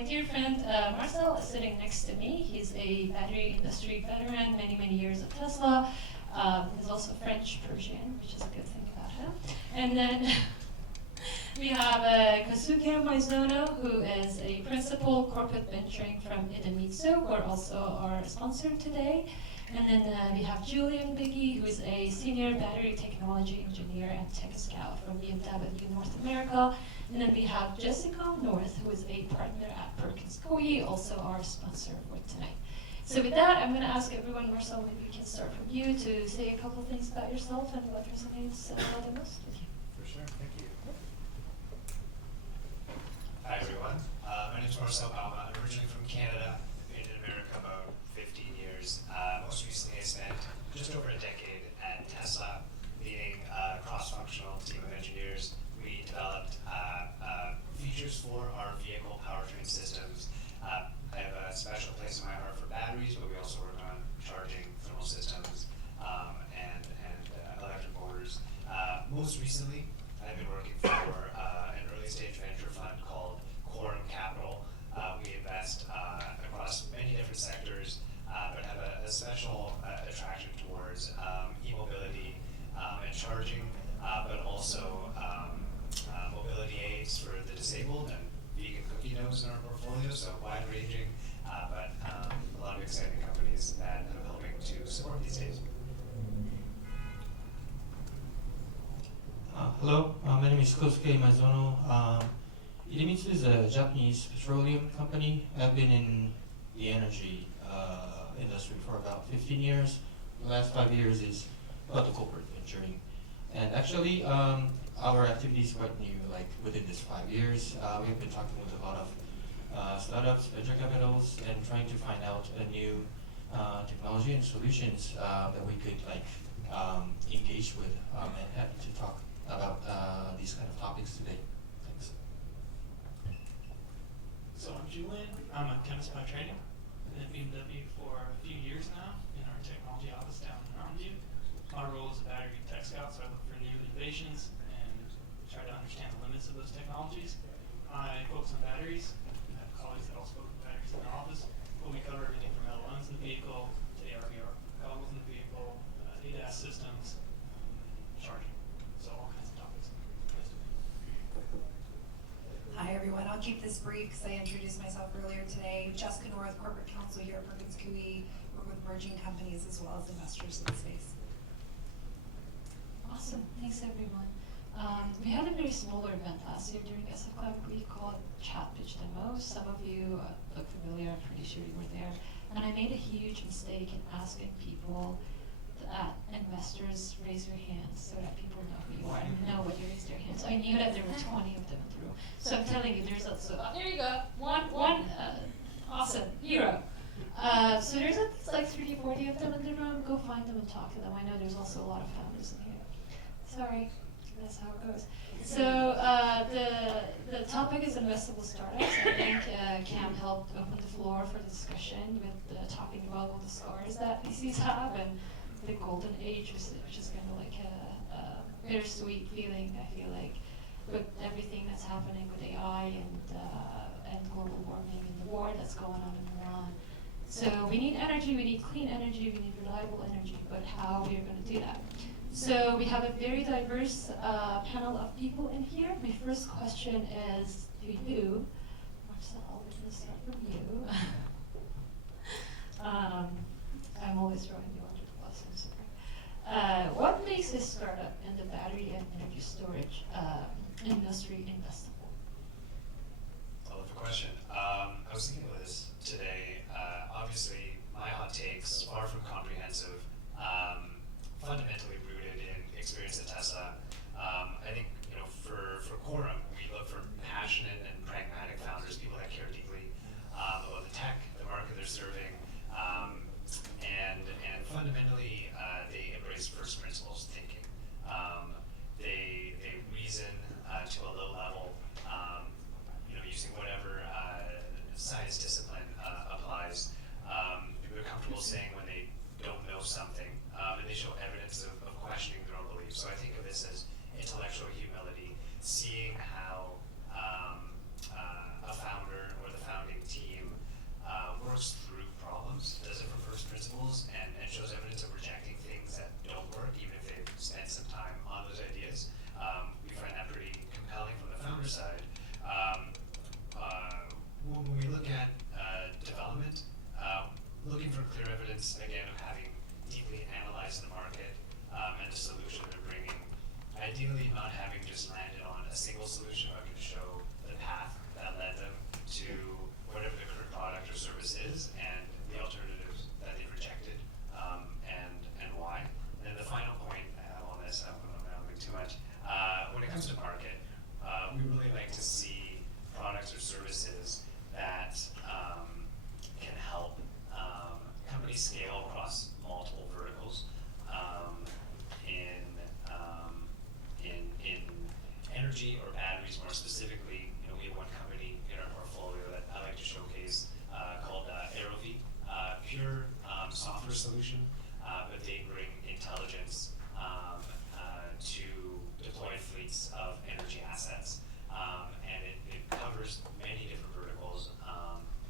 my dear friend Marcel is sitting next to me. He's a battery industry veteran, many years at Tesla. He's also French Persian, which is a good thing about him. And then we have Kosuke Maezono, who is a principal corporate venturing from Idemitsu, who are also our sponsor today. And then we have Julian Bigi, who is a senior battery technology engineer and tech scout from BMW North America. And then we have Jessica North, who is a partner at Perkins Coie, also our sponsor for tonight. So with that, I'm going to ask everyone, Marcel, maybe we can start from you to say a couple things about yourself and what resonates the most with you. For sure, thank you. Hi everyone, my name is Marcel. I'm originally from Canada, been in America about 15 years. Most recently I spent just over a decade at Tesla, leading a cross-functional team of engineers. We developed features for our vehicle powertrain systems. I have a special place in my heart for batteries, but we also work on charging thermal systems and electric motors. Most recently, I've been working for an early stage venture fund called Quorum. We invest across many different sectors, but have a special attraction towards e-mobility and charging, but also mobility aids for the disabled and vegan cookie doughs in our portfolio, so wide-ranging, but a lot of exciting companies that I'm helping to support these days. Hello, my name is Kosuke Maezono. Idemitsu is a Japanese petroleum company. I've been in the energy industry for about 15 years. The last 5 years is about the corporate venturing. And actually, our activity is quite new, like within this 5 years. We've been talking with a lot of startups, venture capitals, and trying to find out a new technology and solutions that we could engage with and happy to talk about these kind of topics today. Thanks. So I'm Julian. I'm a chemist by training. Been at BMW for a few years now in our technology office down in Mountain View. My role is a battery tech scout, so I look for new innovations and try to understand the limits of those technologies. I focus on batteries. I have colleagues that also focus on batteries in the office, but we cover everything from LLMs in the vehicle to AR/VR goggles in the vehicle, ADAS systems, charging. So all kinds of topics. Hi everyone, I'll keep this brief because I introduced myself earlier today. Jessica North, Corporate Counsel here at Perkins Coie, work with emerging companies as well as investors in the space. Awesome, thanks everyone. We had a very smaller event last year during SF Club. We called Chat Pitch Demo. Some of you look familiar, I'm pretty sure you were there. And I made a huge mistake in asking people investors raise your hands so that people know who you are and know what you raised their hands. So I knew that there were 20 of them in the room. So I'm telling you, there's there you go, one awesome hero. So there's at least like 30, 40 of them in the room. Go find them and talk to them. I know there's also a lot of founders in here. Sorry, that's how it goes. So the topic is investable startups. I think Cam helped open the floor for the discussion with talking about all the scars that VCs have and the golden age, which is kind of like a bittersweet feeling, I feel like, with everything that's happening with AI and global warming and the war that's going on in Iran. So we need energy, we need clean energy, we need reliable energy, but how we are going to do that? So we have a very diverse panel of people in here. My first question is to you. Marcel, we're going to start from you. I'm always throwing you under the bus, I'm sorry. What makes this startup in the battery and energy storage industry investable? I love the question. I was thinking about this today. Obviously, my hot takes, far from comprehensive, fundamentally rooted in experience at Tesla. I think, for Quorum, we look for passionate and pragmatic founders, people that care deeply about the tech, the market they're serving, and fundamentally, they embrace first principles thinking. They reason to a low level, using whatever science discipline applies. They're comfortable saying when they don't know something, and they show evidence of questioning their own beliefs. So I think of this as intellectual humility, seeing how a founder or the founding importance, again, of having deeply analyzed the market and the solution they're bringing. Ideally, not having just landed on a single solution, but can show the path that led them to whatever the current product or service is and the alternatives that they rejected and why. And the final point I have on this, I don't know too much, when it comes to market, we really like to see products or services that can help companies scale across multiple verticals. In energy or batteries, more specifically, we have one company in our portfolio that I like to showcase called AeroV, pure software solution, but they bring intelligence to deployed fleets of energy assets, and it covers many different verticals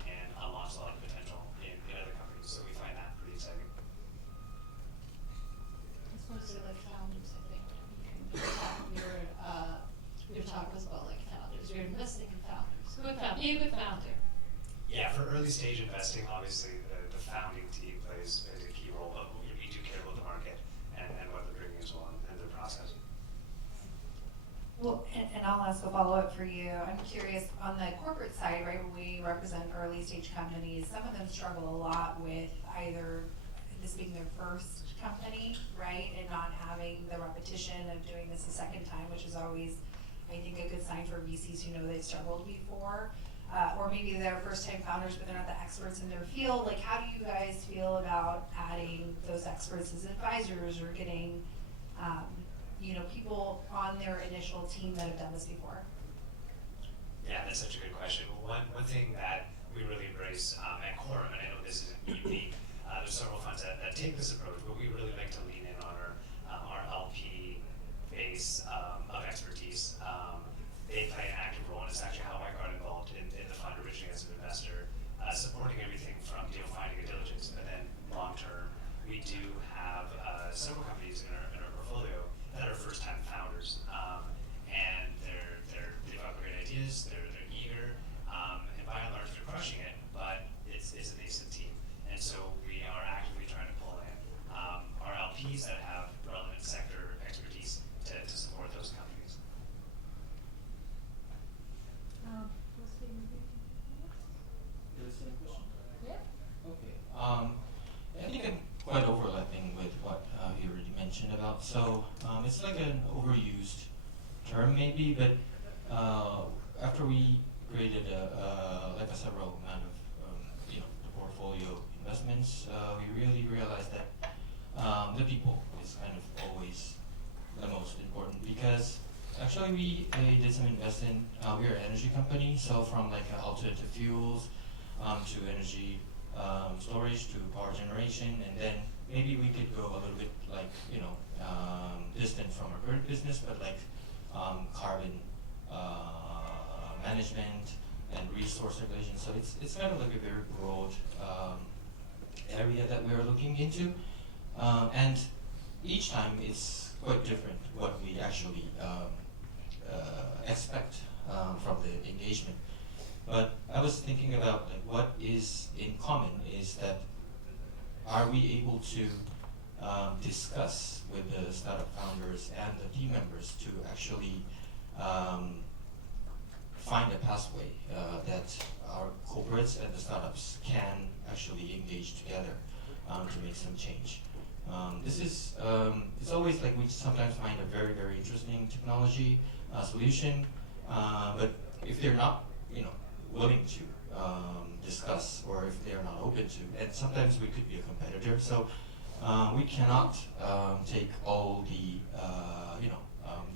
and unlocks a lot of potential in other companies. So we find that pretty exciting. It's mostly like founders, I think. Your talk was about like founders. You're investing in founders. Be a good founder. Yeah, for early stage investing, obviously the founding team plays a key role, but we do care about the market and what they're bringing as well and their process. Well, and I'll ask a follow-up for you. I'm curious, on the corporate side, right, when we represent early stage companies, some of them struggle a lot with either this being their first company, right, and not having the repetition of doing this a second time, which is always, I think, a good sign for VCs who know they've struggled before. Or maybe they're first-time founders, but they're not the experts in their field. Like, how do you guys feel about adding those experts as advisors or getting, people on their initial team that have done this before? Yeah, that's such a good question. One thing that we really embrace at Quorum, and I know this isn't unique, there's several funds that take this approach, but we really like to lean in on our LP base of expertise. They play an active role, and it's actually how I got involved in the fund originally as an investor, supporting everything from deal finding and diligence, and then long term, we do have several companies in our portfolio that are first-time founders, and they've got great ideas, they're eager, and by and large they're crushing it, but it's a nascent team, and so we are actively trying to pull in our LPs that have relevant sector expertise to support those companies. Okay. I think I'm quite overlapping with what you already mentioned about. So it's like an overused term maybe, but after we created a several amount of the portfolio investments, we really realized that the people is kind of always the most important, because actually we did some investing. We're an energy company, so from like alternative fuels to energy storage to power generation, and then maybe we could go a little bit like distant from our current business, but like carbon management and resource regulation. So it's kind of like a very broad area that we're looking into, and each time it's quite different what we actually expect from the engagement. But I was thinking about like what is in common is that are we able to discuss with the startup founders and the team members to actually find a pathway that our corporates and the startups can actually engage together to make some change. This is, it's always like we sometimes find a very, very interesting technology solution, but if they're not, willing to discuss, or if they're not open to, and sometimes we could be a competitor, so we cannot take all the,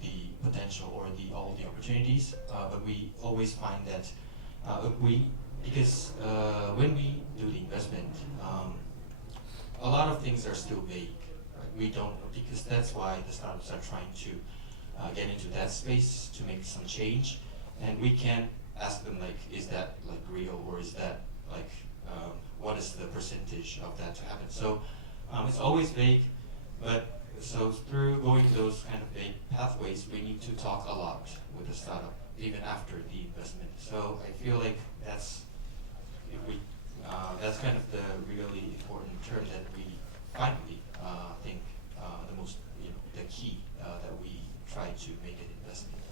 the potential or all the opportunities, but we always find that because when we do the investment, a lot of things are still vague. Right? We don't know, because that's why the startups are trying to get into that space to make some change, and we can't ask them like, is that like real, or is that like, what is the percentage of that to happen? So it's always vague, but so through going those kind of vague pathways, we need to talk a lot with the startup, even after the investment. So I feel like that's kind of the really important term that finally, I think the most, the key that we try to make an investment.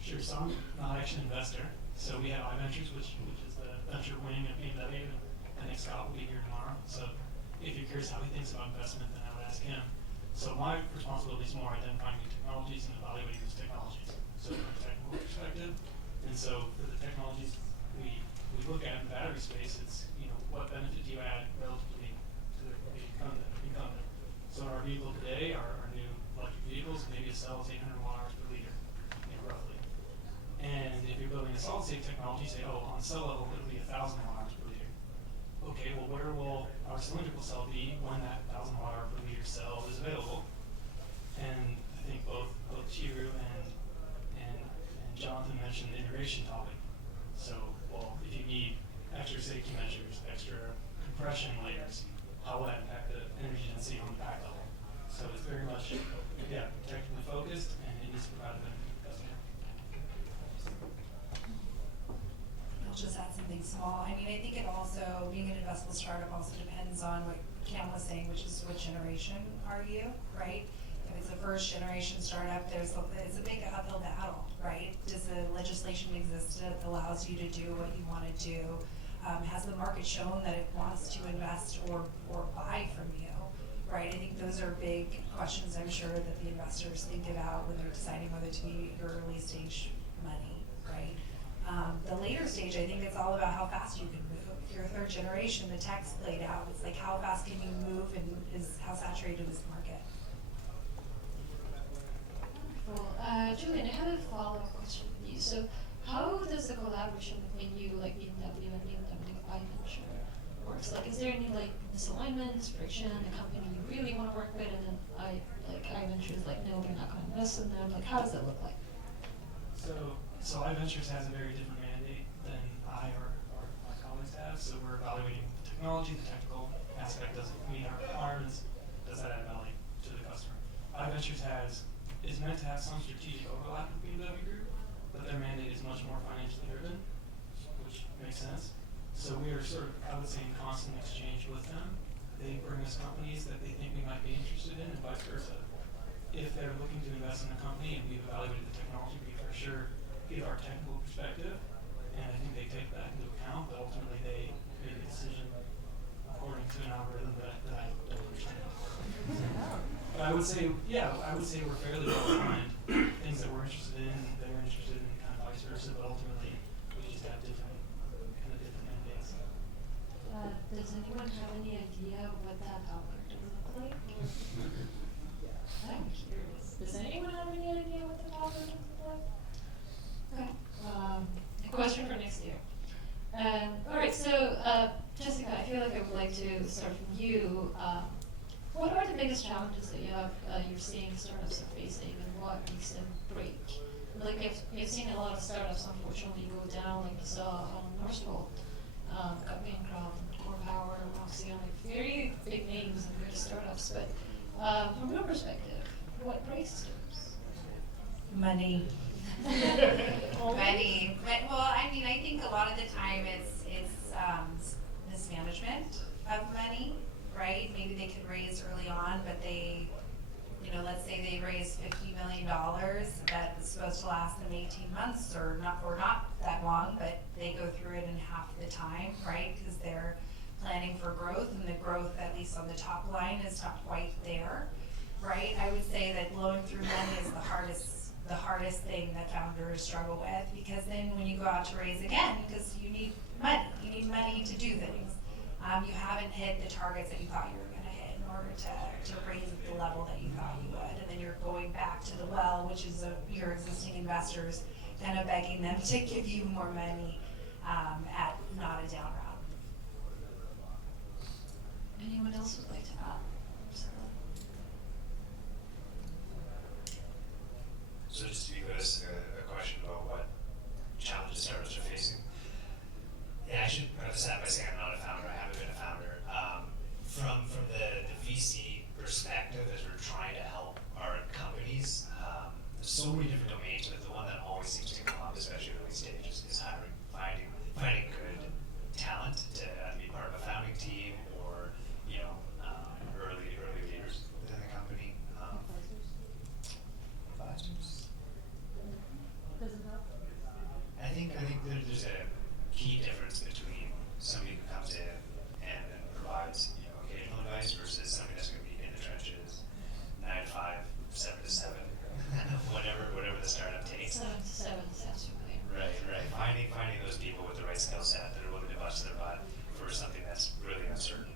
Sure, so I'm not actually an investor. So we have iVentures, which is the venture wing of BMW, and Nick Scott will be here tomorrow. So if you're curious how he thinks about investment, then I would ask him. So my responsibility is more identifying new technologies and evaluating those technologies. So from a technical perspective, and so for the technologies we look at in the battery space, it's what benefit do you add relatively to the incumbent. So in our vehicle today, our new electric vehicles, maybe a cell is 800 watt hours per liter, roughly. And if you're building a solid state technology, say, on the cell level, it'll be 1,000 watt hours per liter. Okay, well, where will our cylindrical cell be when that 1,000 watt hour per liter cell is available? And I think both Chiru and Jonathan mentioned the integration topic. So, well, if you need extra safety measures, extra compression layers, how will that impact the energy density on the back level? So it's very much, technically focused, and it needs to provide a benefit to the customer. I'll just add something small. I mean, I think it also, being an investable startup also depends on what Cam was saying, which is what generation are you, right? If it's a first generation startup, it's a big uphill battle, right? Does the legislation exist that allows you to do what you want to do? Has the market shown that it wants to invest or buy from you, right? I think those are big questions I'm sure that the investors think about when they're deciding whether to be your early stage money, right? The later stage, I think it's all about how fast you can move. If you're a third generation, the tech's laid out. It's like how fast can you move and how saturated is the market? Wonderful. Julian, I have a follow-up question for you. So how does the collaboration between you, like BMW and BMW iVenture, works? Like, is there any misalignments, friction, a company you really want to work with, and then iVenture is like, no, we're not going to invest in them? Like, how does that look like? So iVentures has a very different mandate than I or my colleagues have. So we're evaluating the technology, the technical aspect. Does it meet our requirements? Does that add value to the customer? iVentures is meant to have some strategic overlap with BMW Group, but their mandate is much more financially driven, which makes sense. So we are sort of, I would say, in constant exchange with them. They bring us companies that they think we might be interested in, and vice versa. If they're looking to invest in a company and we've evaluated the technology, we for sure give our technical perspective, and I think they take that into account, but ultimately they make a decision according to an algorithm that I don't understand. But I would say we're fairly well aligned. Things that we're interested in, they're interested in, kind of vice versa, but ultimately we just have different mandates. Does anyone have any idea what that algorithm look like? I'm curious. Does anyone have any idea what the algorithm look like? Okay. A question for next year. All right. So, Jessica, I feel like I would like to start from you. What are the biggest challenges that you're seeing startups are facing, and what makes them break? Like we've seen a lot of startups unfortunately go down, like we saw Northvolt, got bankrupt, Core Power, Roxy, like very big names and good startups. But from your perspective, what breaks startups? Money. Money. Well, I mean, I think a lot of the time it's mismanagement of money, right? Maybe they could raise early on, but they, let's say they raise $50 million that is supposed to last them 18 months or not that long, but they go through it in half the time, right? Because they're planning for growth, and the growth, at least on the top line, is not quite there, right? I would say that blowing through money is the hardest thing that founders struggle with, because then when you go out to raise again, because you need money to do things, you haven't hit the targets that you thought you were going to hit in order to raise at the level that you thought you would, and then you're going back to the well, which is your existing investors, kind of begging them to give you more money at not a down round. Anyone else would like to add? So just to be clear, this is a question about what challenges startups are facing. Yeah, I should preface that by saying I'm not a founder. I haven't been a founder. From the VC perspective, as we're trying to help our companies, there's so many different domains, but the one that always seems to come up, especially early stages, is hiring, finding good talent to finding those people with the right skill set that are willing to bust their butt for something that's really uncertain.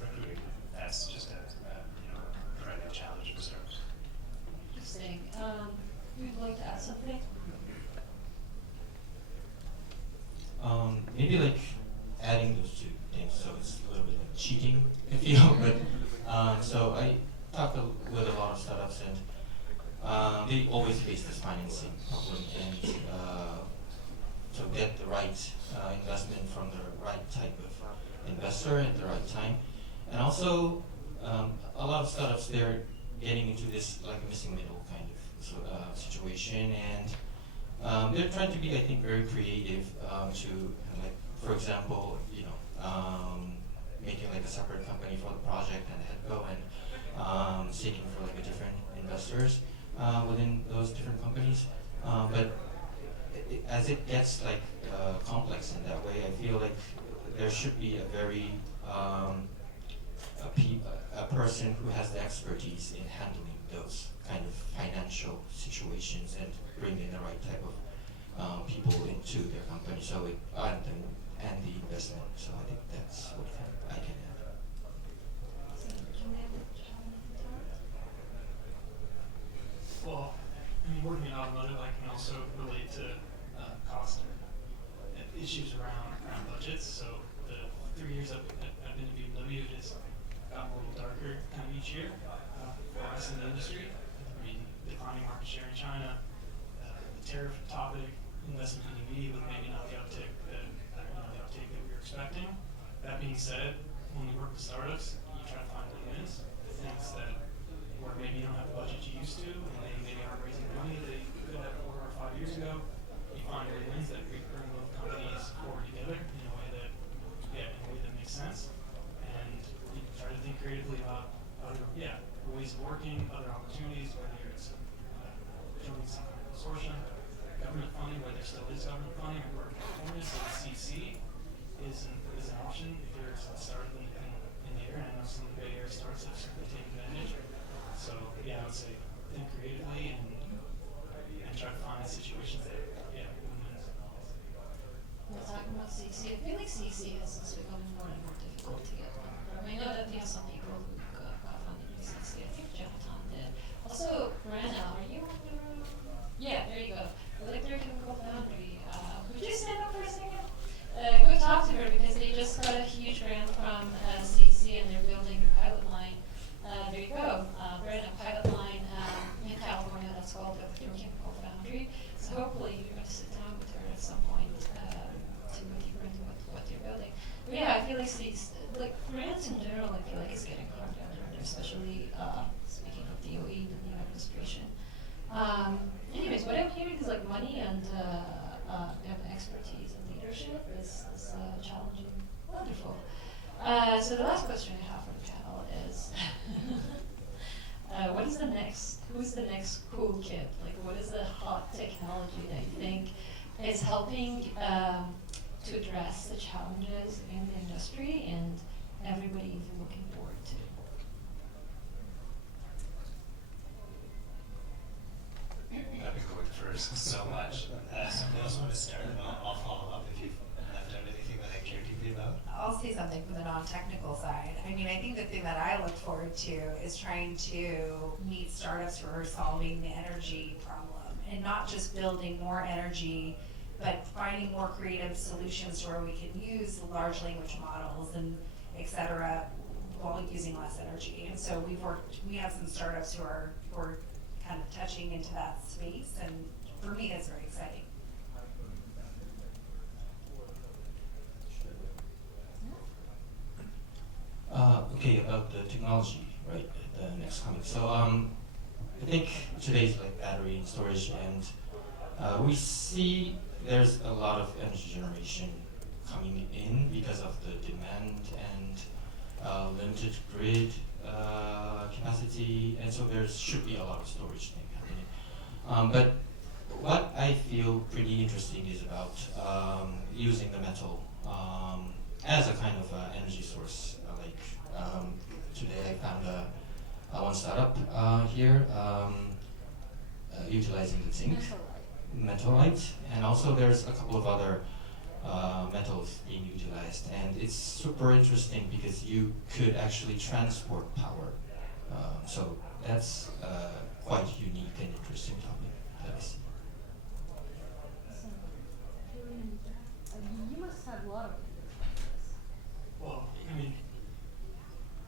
Recruiting, that's just a perennial challenge for startups. Interesting. You'd like to add something? Maybe like adding those two things, so it's a little bit like cheating, if you will. But so I talked with a lot of startups, and they always face this financing problem, and to get the right investment from the right type of investor at the right time, and also a lot of startups, they're getting into this like a missing middle kind of situation, and they're trying to be, I think, very creative to, like, for example, making like a separate company for the project and headco, and seeking for like a different investors within those different companies. But as it gets like complex in that way, I feel like there should be a very a person who has the expertise in handling those kind of financial situations and bringing the right type of people into their company. So and the investment. So I think that's what I can add. Well, I mean, working in automotive, I can also relate to cost and issues around budgets. So the 3 years I've been at BMW, it has gotten a little darker kind of each year for us in the industry. I mean, declining market share in China, the tariff topic, investment in EV with maybe not the uptake that we were expecting. That being said, when we work with startups, you try to find win-wins, things that where maybe you don't have the budget you used to, and they maybe aren't raising the money they could have 4 or 5 years ago. You find win-wins that bring both companies forward together in a way that makes sense. And you try to think creatively about other ways of working, other opportunities, whether it's joining some kind of consortium, government funding, where there still is government funding, or California, so the CC is an option if you're a startup in the area. And I know some of the Bay Area startups have certainly taken advantage. So I would say think creatively and try to find situations that win-wins. We're talking about CC. I feel like CC is becoming more and more difficult to get one. I know that you have some people who got funded in CC. I think Jonathan did. Also, Rana, are you on the room? Yeah, there you go. Electric Chemical Foundry. Could you stand up for a second? Go talk to her because they just got a huge grant from CC and they're building a pilot line. There you go. We're in a pilot line in California that's called the Electric Chemical Foundry. So hopefully you're going to sit down with her at some point to go deeper into what you're building. But I feel like like grants in general, I feel like it's getting harder and harder, especially speaking of DOE, the new administration. Anyways, what I'm hearing is like money and expertise and leadership is challenging. Wonderful. So the last question I have for the panel is, what is the next? Who's the next cool kid? Like, what is the hot technology that you think is helping to address the challenges in the industry and everybody is looking forward to? I've been going first so much. Somebody else want to start? I'll follow up if you've left out anything that I care deeply about. I'll say something from the non-technical side. I mean, I think the thing that I look forward to is trying to meet startups who are solving the energy problem and not just building more energy, but finding more creative solutions where we can use large language models and et cetera while using less energy. And so we have some startups who are kind of touching into that space, and for me that's very exciting. Okay, about the technology, right? The next coming. So I think today's like battery and storage, and we see there's a lot of energy generation coming in because of the demand and limited grid capacity, and so there should be a lot of storage thing happening. But what I feel pretty interesting is about using the metal as a kind of energy source. Today I found one startup here utilizing the zinc. metallite, and also there's a couple of other metals being utilized, and it's super interesting because you could actually transport power. So that's quite unique and interesting topic that I see. So, Julian, you must have a lot of ideas like this. Well, I mean,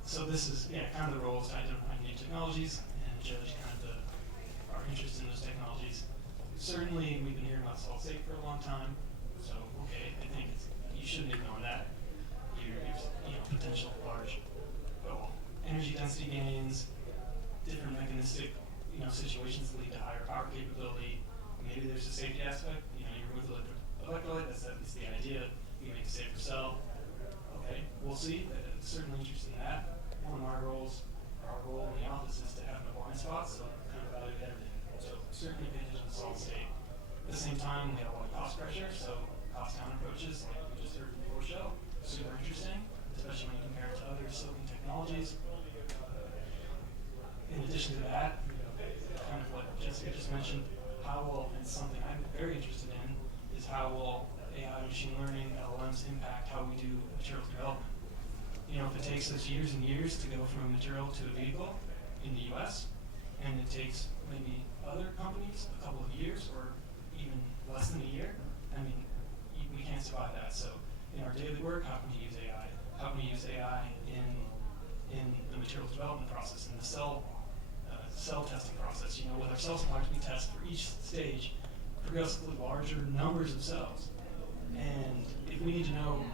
so this is, kind of the role is to identify new technologies and judge kind of our interest in those technologies. Certainly, we've been hearing about solid state for a long time, so okay, I think you shouldn't ignore that. There's potential large energy density gains, different mechanistic situations that lead to higher power capability. Maybe there's a safety aspect. You remove the electrolyte. That's the idea. You make a safer cell. Okay, we'll see. Certainly interested in that. One of our role in the office is to have no blind spots, so kind of evaluate everything. So certainly pay attention to solid state. At the same time, we have a lot of cost pressure, so cost down approaches, like we just heard before show, super interesting, especially when you compare it to other silicon technologies. In addition to that, kind of what Jessica just mentioned, how will, and something I'm very interested in, is how will AI, machine learning, LLMs impact how we do materials development. If it takes us years and years to go from a material to a vehicle in the US, and it takes maybe other companies a couple of years or even less than a year, I mean, we can't survive that. So in our daily work, how can we use AI? How can we use AI in the materials development process, in the cell testing process? With our cell suppliers, we test for each stage progressively larger numbers of cells. And if we need to know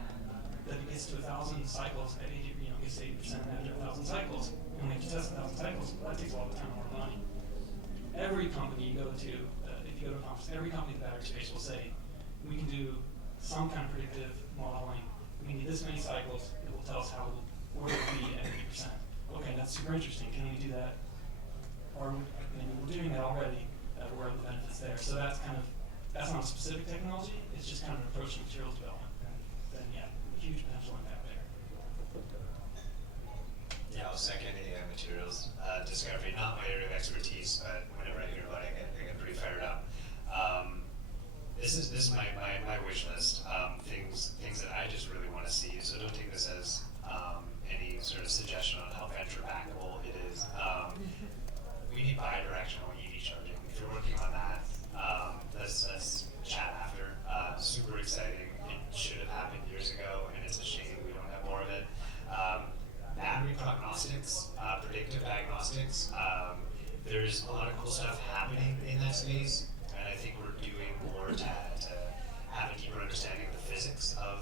that it gets to 1,000 cycles at 80, gets to 80% after 1,000 cycles, and we have to test 1,000 cycles, well, that takes a lot of time and a lot of money. Every company you go to, if you go to a conference, every company in the battery space will say, we can do some kind of predictive modeling. We need this many cycles. It will tell us where we'll be at 80%. Okay, that's super interesting. Can we do that? Or maybe we're doing that already. Where are the benefits there? So that's not a specific technology. It's just kind of an approach to materials development. And then, huge potential impact there. Yeah, I'll second AI materials discovery. Not my area of expertise, but whenever I hear about it, I get pretty fired up. This is my wish list. Things that I just really want to see. So don't take this as any sort of suggestion on how venture-backable it is. We need bi-directional EV charging. If you're working on that, let's chat after. Super exciting. It should have happened years ago, and it's a shame we don't have more of it. Battery prognostics, predictive diagnostics. There's a lot of cool stuff happening in that space, and I think we're doing more to have a deeper understanding of the physics of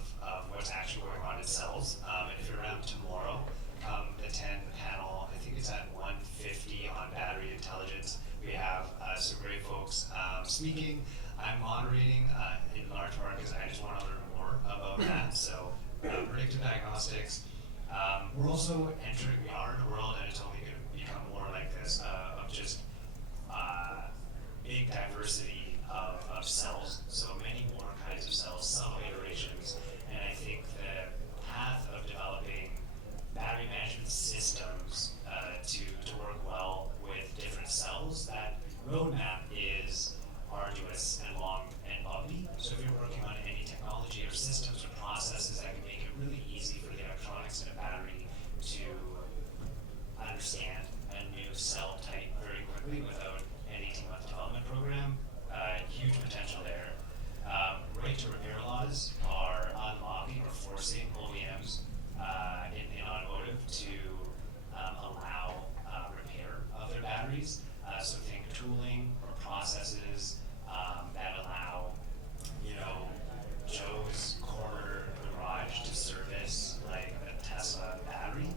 what's actually going on in cells. And if you're around tomorrow, come attend the panel. I think it's at 1:50 on battery intelligence. We have some great folks speaking. I'm moderating in large part because I just want to learn more about that. So predictive diagnostics. We're also entering, we are in a world, and it's only going to become more like this, of just big diversity of cells. So many more kinds of cells, some iterations. And I think the path of developing battery management systems to work well with different cells, that roadmap is arduous and long and bumpy. So if you're working on any technology or systems or processes that can make it really easy for the electronics in a battery to understand a new cell type very quickly without an 18-month development program, huge potential there. Right to repair laws are unlocking or forcing OEMs in automotive to allow repair of their batteries. So think tooling or processes that allow, Joe's corner garage to service like a Tesla battery.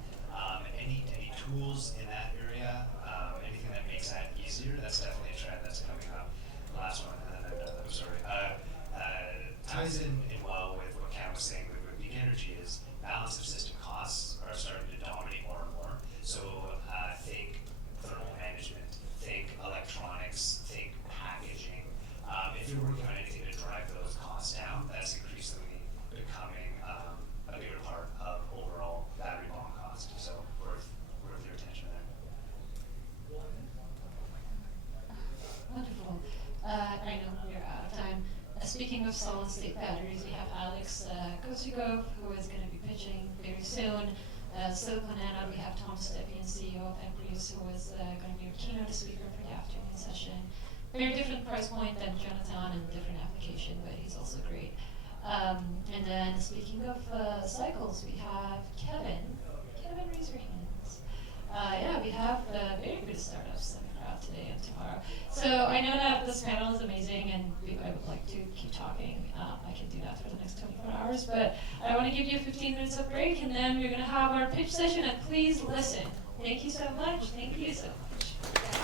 Any tools in that area, anything that makes that easier, that's definitely a trend that's coming up. Last one, and then I'm done. I'm sorry. Ties in well with what Cam was saying with Big Energy is balance of system costs are starting to dominate more and more. So think thermal management, think electronics, think packaging. If you're working on anything to drive those costs down, that's increasingly becoming a bigger part of overall battery BOM cost. So worth your attention there. Wonderful. I know we're speaking of solid-state batteries, we have Alex Kosuke, who is going to be pitching very soon. Silicon Nano, we have Tom Stepien, CEO of Empress, who is going to be a keynote speaker for the afternoon session. Very different price point than Jonathan and different application, but he's also great. And then speaking of cycles, we have Kevin. Kevin, raise your hands. Yeah, we have very good startups in the crowd today and tomorrow. So I know that this panel is amazing, and I would like to keep talking. I can do that for the next 24 hours, but I want to give you 15 minutes of break, and then we're going to have our pitch session, and please listen. Thank you so much. Thank you so much.